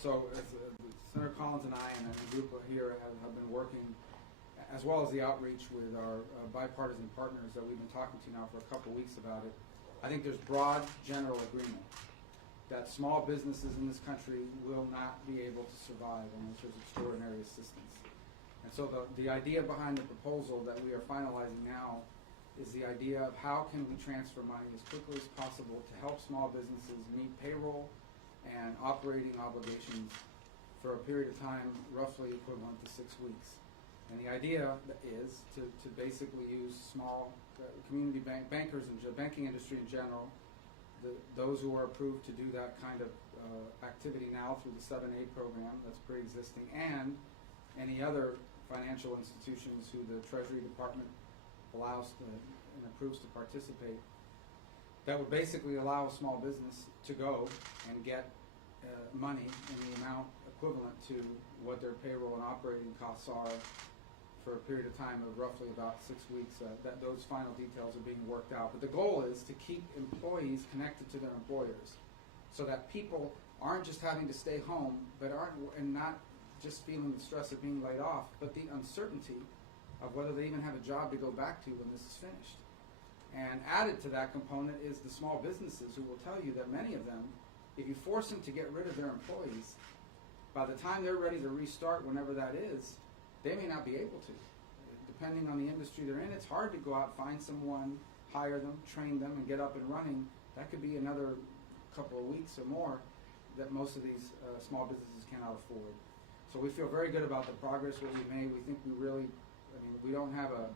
Senator Collins and I and a group here have been working, as well as the outreach with our bipartisan partners that we've been talking to now for a couple weeks about it. I think there's broad general agreement that small businesses in this country will not be able to survive unless there's extraordinary assistance. And so the idea behind the proposal that we are finalizing now is the idea of how can we transfer money as quickly as possible to help small businesses meet payroll and operating obligations for a period of time roughly equivalent to 6 weeks. And the idea is to basically use small community bankers and banking industry in general, those who are approved to do that kind of activity now through the 7A program that's pre-existing, and any other financial institutions who the Treasury Department allows and approves to participate, that would basically allow a small business to go and get money in the amount equivalent to what their payroll and operating costs are for a period of time of roughly about 6 weeks. Those final details are being worked out. But the goal is to keep employees connected to their employers so that people aren't just having to stay home, and not just feeling the stress of being laid off, but the uncertainty of whether they even have a job to go back to when this is finished. And added to that component is the small businesses, who will tell you that many of them, if you force them to get rid of their employees, by the time they're ready to restart, whenever that is, they may not be able to. Depending on the industry they're in, it's hard to go out, find someone, hire them, train them, and get up and running. That could be another couple of weeks or more that most of these small businesses cannot afford. So we feel very good about the progress that we made. We think we don't have a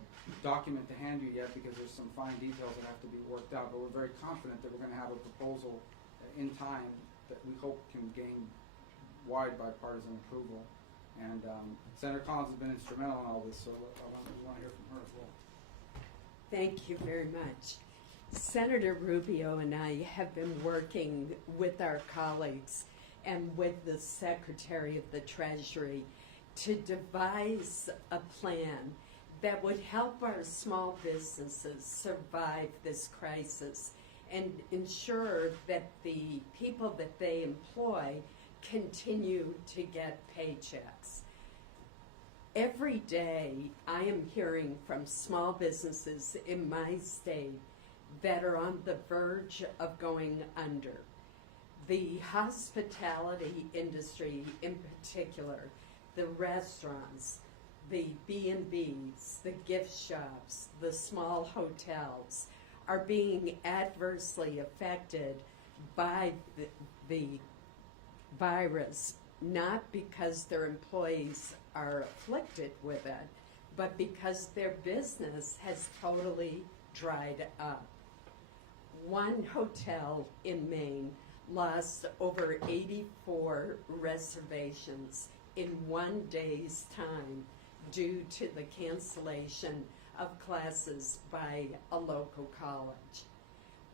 document to hand you yet because there's some fine details that have to be worked out, but we're very confident that we're going to have a proposal in time that we hope can gain wide bipartisan approval. And Senator Collins has been instrumental in all this, so we want to hear from her as well. Thank you very much. Senator Rubio and I have been working with our colleagues and with the Secretary of the Treasury to devise a plan that would help our small businesses survive this crisis and ensure that the people that they employ continue to get paychecks. Every day I am hearing from small businesses in my state that are on the verge of going under. The hospitality industry in particular, the restaurants, the B&Bs, the gift shops, the small hotels are being adversely affected by the virus, not because their employees are afflicted with it, but because their business has totally dried up. One hotel in Maine lost over 84 reservations in 1 day's time due to the cancellation of classes by a local college.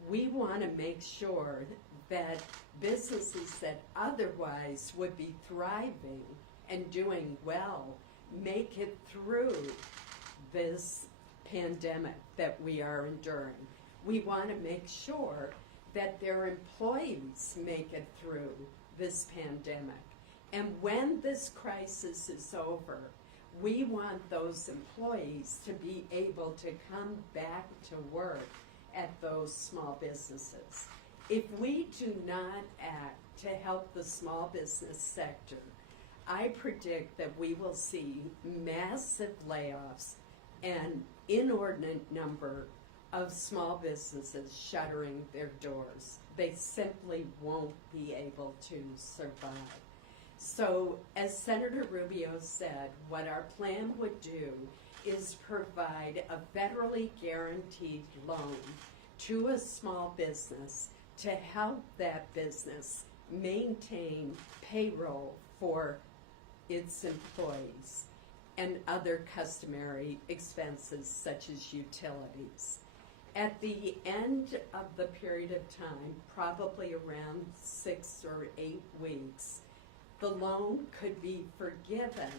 We want to make sure that businesses that otherwise would be thriving and doing well make it through this pandemic that we are enduring. We want to make sure that their employees make it through this pandemic. And when this crisis is over, we want those employees to be able to come back to work at those small businesses. If we do not act to help the small business sector, I predict that we will see massive layoffs and inordinate number of small businesses shuttering their doors. They simply won't be able to survive. So, as Senator Rubio said, what our plan would do is provide a federally guaranteed loan to a small business to help that business maintain payroll for its employees and other customary expenses such as utilities. At the end of the period of time, probably around 6 or 8 weeks, the loan could be forgiven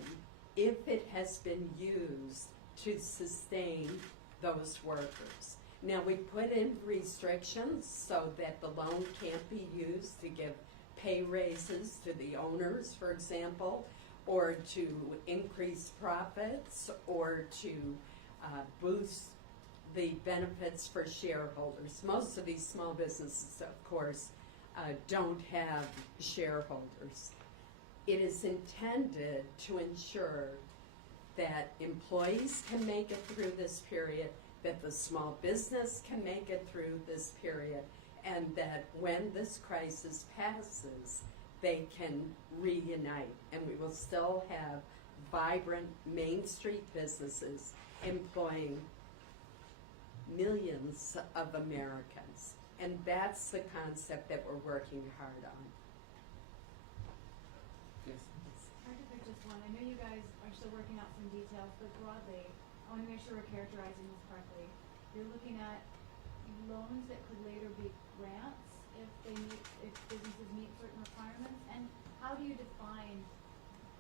if it has been used to sustain those workers. Now, we put in restrictions so that the loan can't be used to give pay raises to the owners, for example, or to increase profits, or to boost the benefits for shareholders. Most of these small businesses, of course, don't have shareholders. It is intended to ensure that employees can make it through this period, that the small business can make it through this period, and that when this crisis passes, they can reunite, and we will still have vibrant Main Street businesses employing millions of Americans. And that's the concept that we're working hard on. Yes. I could pick just one. I know you guys are still working out some details, but broadly, I want to make sure we're characterizing this correctly. You're looking at loans that could later be grants if businesses meet certain requirements, and how do you define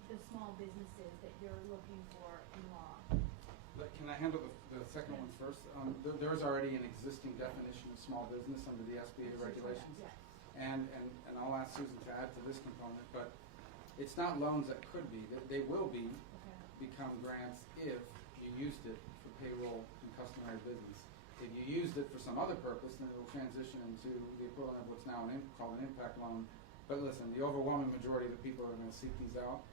the small businesses that you're looking for in law? Can I handle the second one first? There's already an existing definition of small business under the SBA regulations. Yeah. And I'll ask Susan to add to this component, but it's not loans that could be. They will be become grants if you used it for payroll and customary business. If you used it for some other purpose, then it will transition into the equivalent of what's now called an impact loan. But listen, the overwhelming majority of the people that are going to seek these out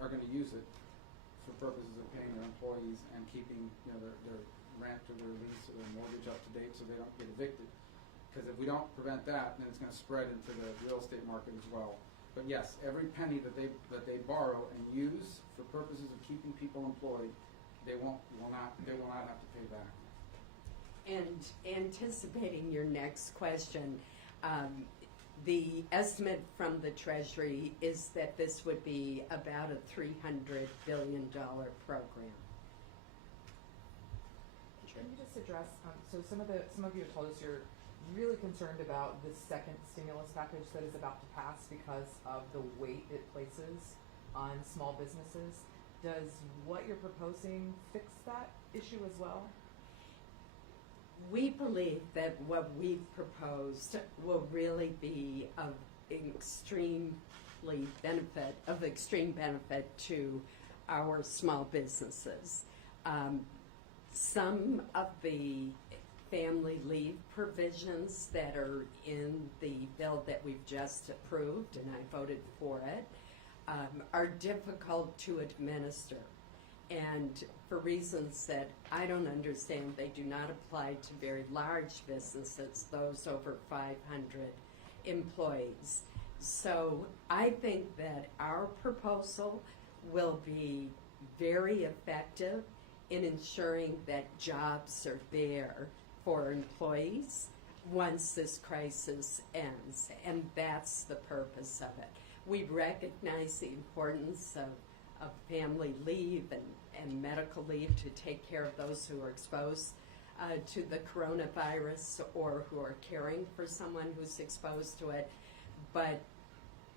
are going to use it for purposes of paying their employees and keeping their rent or their lease or their mortgage up to date so they don't get evicted. Because if we don't prevent that, then it's going to spread into the real estate market as well. But yes, every penny that they borrow and use for purposes of keeping people employed, they will not have to pay back. And anticipating your next question, the estimate from the Treasury is that this would be about a $300 billion program. Can you just address, so some of you have told us you're really concerned about the second stimulus package that is about to pass because of the weight it places on small businesses. Does what you're proposing fix that issue as well? We believe that what we've proposed will really be of extreme benefit to our small businesses. Some of the family leave provisions that are in the bill that we've just approved, and I voted for it, are difficult to administer. And for reasons that I don't understand, they do not apply to very large businesses, those over 500 employees. So I think that our proposal will be very effective in ensuring that jobs are there for employees once this crisis ends. And that's the purpose of it. We recognize the importance of family leave and medical leave to take care of those who are exposed to the coronavirus or who are caring for someone who's exposed to it. But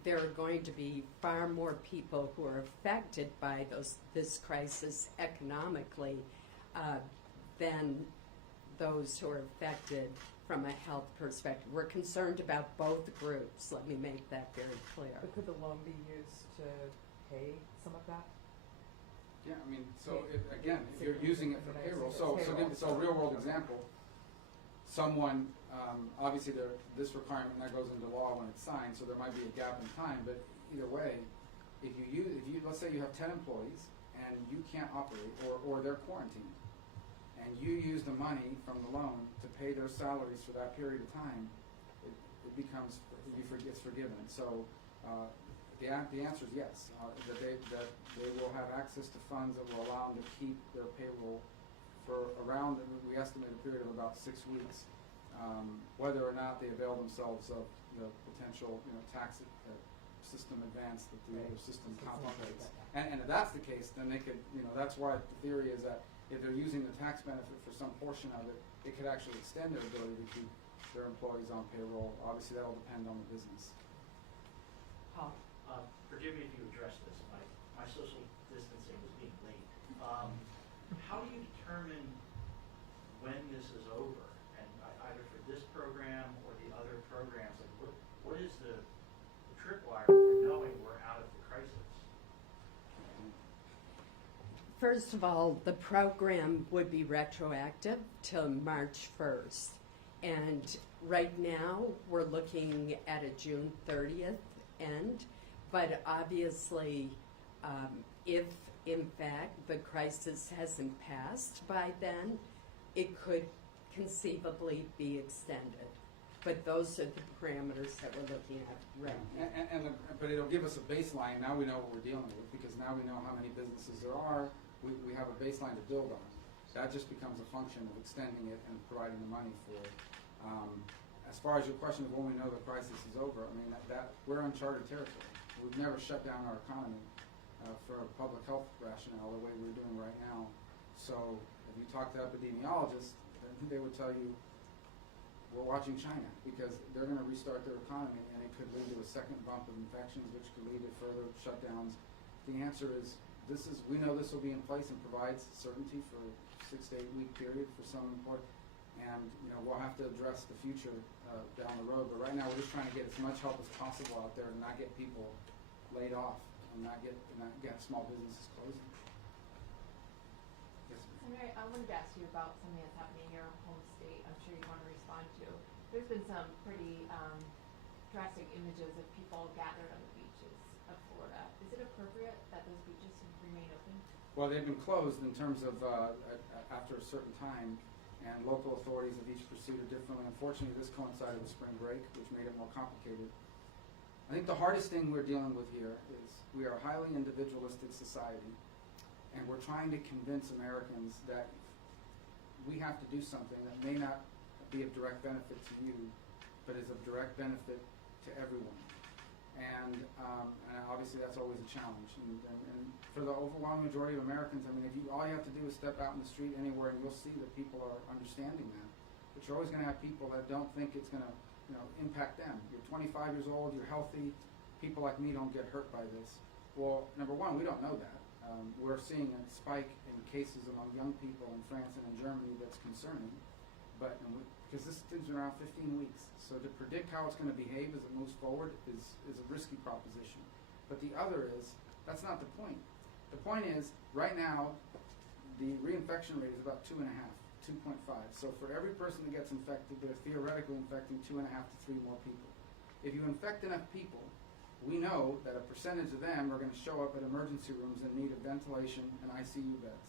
there are going to be far more people who are affected by this crisis economically than those who are affected from a health perspective. We're concerned about both groups. Let me make that very clear. But could the loan be used to pay some of that? Yeah, I mean, so if you're using it for payroll, so a real world example, someone, obviously this requirement now goes into law when it's signed, so there might be a gap in time, but either way, if you let's say you have 10 employees and you can't operate or they're quarantined, and you use the money from the loan to pay their salaries for that period of time, it's forgiven. So the answer is yes, that they will have access to funds that will allow them to keep their payroll for around, we estimate a period of about 6 weeks, whether or not they avail themselves of the potential tax system advance that the other system contemplates. And if that's the case, then they could, that's why the theory is that if they're using the tax benefit for some portion of it, it could actually extend their ability to keep their employees on payroll. Obviously, that'll depend on the business. Paul? Forgive me if you addressed this. My social distancing was being late. How do you determine when this is over, and either for this program or the other programs? Like, what is the First of all, the program would be retroactive till March 1st. And right now, we're looking at a June 30th end. But obviously, if in fact the crisis hasn't passed by then, it could conceivably be extended. But those are the parameters that we're looking at right now. But it'll give us a baseline. Now we know what we're dealing with, because now we know how many businesses there are. We have a baseline to build on. That just becomes a function of extending it and providing the money for it. As far as your question of when we know the crisis is over, I mean, that we're uncharted territory. We've never shut down our economy for a public health rationale the way we're doing right now. So if you talk to epidemiologists, then they would tell you, we're watching China, because they're going to restart their economy, and it could lead to a second bump of infections, which could lead to further shutdowns. The answer is, we know this will be in place and provides certainty for a 6 to 8 week period for some important, and we'll have to address the future down the road. But right now, we're just trying to get as much help as possible out there to not get people laid off and not get small businesses closing. Yes, ma'am. Senator, I wanted to ask you about something that's happening in your home state. I'm sure you want to respond to. There's been some pretty drastic images of people gathered on the beaches of Florida. Is it appropriate that those beaches remain open? Well, they've been closed in terms of after a certain time, and local authorities have each pursued it differently. Unfortunately, this coincided with spring break, which made it more complicated. I think the hardest thing we're dealing with here is we are a highly individualistic society, and we're trying to convince Americans that we have to do something that may not be of direct benefit to you, but is of direct benefit to everyone. And obviously that's always a challenge. And for the overwhelming majority of Americans, I mean, all you have to do is step out in the street anywhere, and you'll see that people are understanding that. But you're always going to have people that don't think it's going to impact them. You're 25 years old, you're healthy, people like me don't get hurt by this. Well, number one, we don't know that. We're seeing a spike in cases among young people in France and in Germany that's concerning, because this thing's been around 15 weeks. So to predict how it's going to behave as it moves forward is a risky proposition. But the other is, that's not the point. The point is, right now, the reinfection rate is about 2.5, 2.5. So for every person that gets infected, they're theoretically infecting 2.5 to 3 more people. If you infect enough people, we know that a percentage of them are going to show up at emergency rooms in need of ventilation and ICU beds.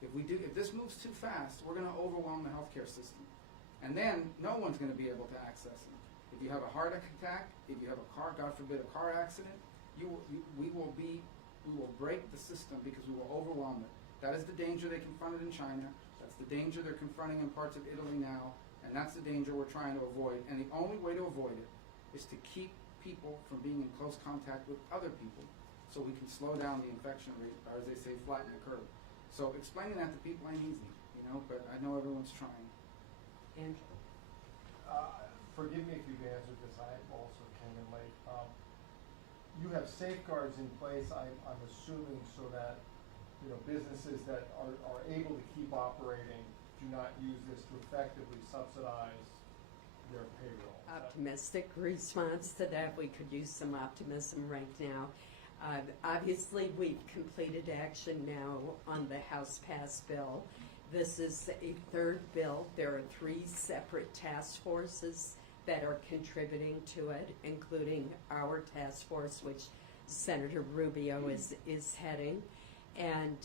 If this moves too fast, we're going to overwhelm the healthcare system. And then no one's going to be able to access it. If you have a heart attack, if you have a car, God forbid, a car accident, we will break the system because we will overwhelm it. That is the danger they confronted in China. That's the danger they're confronting in parts of Italy now. And that's the danger we're trying to avoid. And the only way to avoid it is to keep people from being in close contact with other people, so we can slow down the infection rate, or as they say, flatten the curve. So explaining that to people ain't easy, but I know everyone's trying. Andrew? Forgive me if you've answered this, I also came in late. You have safeguards in place, I'm assuming, so that businesses that are able to keep operating do not use this to effectively subsidize their payroll. Optimistic response to that. We could use some optimism right now. Obviously, we've completed action now on the House passed bill. This is a third bill. There are 3 separate task forces that are contributing to it, including our task force, which Senator Rubio is heading. And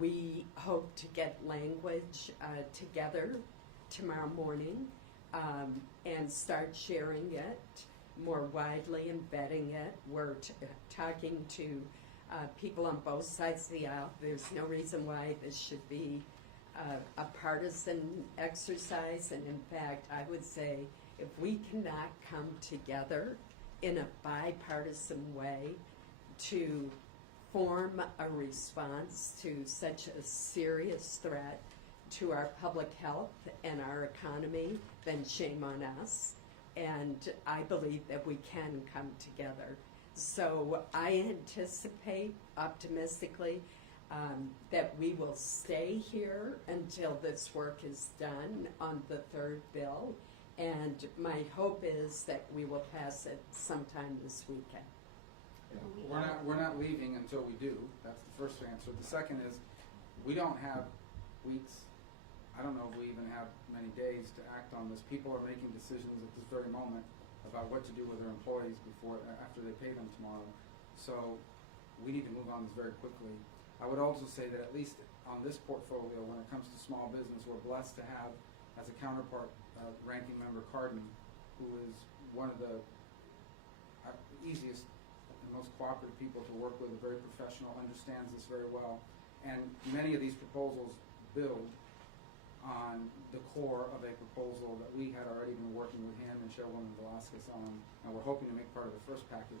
we hope to get language together tomorrow morning and start sharing it more widely and vetting it. We're talking to people on both sides of the aisle. There's no reason why this should be a partisan exercise, and in fact, I would say if we cannot come together in a bipartisan way to form a response to such a serious threat to our public health and our economy, then shame on us. And I believe that we can come together. So I anticipate optimistically that we will stay here until this work is done on the third bill. And my hope is that we will pass it sometime this weekend. Yeah. We're not leaving until we do. That's the first answer. The second is, we don't have weeks. I don't know if we even have many days to act on this. People are making decisions at this very moment about what to do with their employees after they pay them tomorrow. So we need to move on this very quickly. I would also say that at least on this portfolio, when it comes to small business, we're blessed to have as a counterpart Ranking Member Cardin, who is one of the easiest and most cooperative people to work with, very professional, understands this very well. And many of these proposals build on the core of a proposal that we had already been working with him and Chairwoman Velasquez on, and we're hoping to make part of the first package.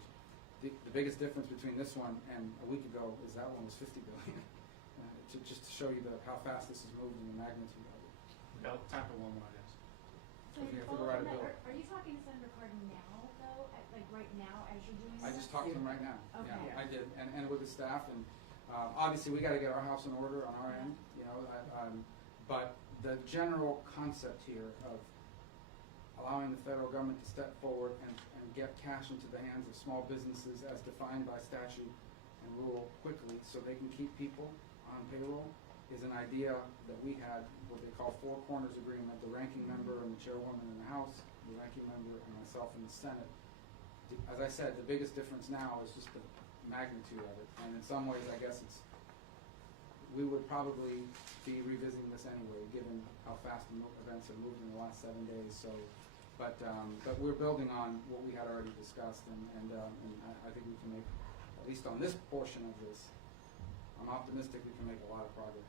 The biggest difference between this one and a week ago is that one was $50 billion. Just to show you how fast this has moved and the magnitude of it. We've got time for one more, I guess. If we have to Senator, go right follow bill. up on that, are you talking to Senator Cardin now, though? Like right now, as you're doing I this? just talked to him right now. Okay. Yeah, I did, and with the staff, and obviously we got to get our house in order on our end, you know. But the general concept here of allowing the federal government to step forward and get cash into the hands of small businesses as defined by statute and rule quickly, so they can keep people on payroll, is an idea that we had, what they call Four Corners Agreement, the ranking member and the chairwoman in the House, the ranking member and myself in the Senate. As I said, the biggest difference now is just the magnitude of it, and in some ways I guess we would probably be revisiting this anyway, given how fast the events have moved in the last 7 days. So, but we're building on what we had already discussed, and I think we can make, at least on this portion of this, I'm optimistic we can make a lot of progress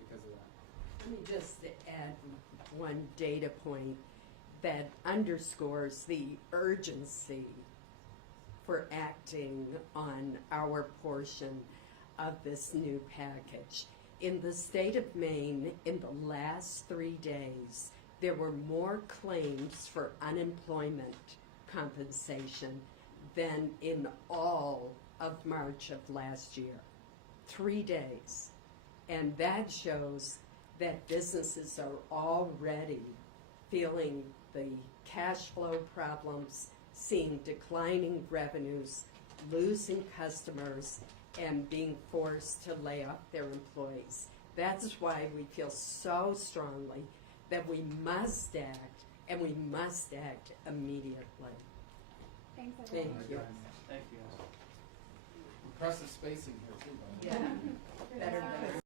because of that. Let me just add one data point that underscores the urgency for acting on our portion of this new package. In the state of Maine, in the last 3 days, there were more claims for unemployment compensation than in all of March of last year. 3 days. And that shows that businesses are already feeling the cash flow problems, seeing declining revenues, losing customers, and being forced to lay off their employees. That's why we feel so strongly that we must act, and we must act immediately. Thanks, Thank everyone. you. Thank you, guys. Impressive spacing here too, by the way. Yeah, better than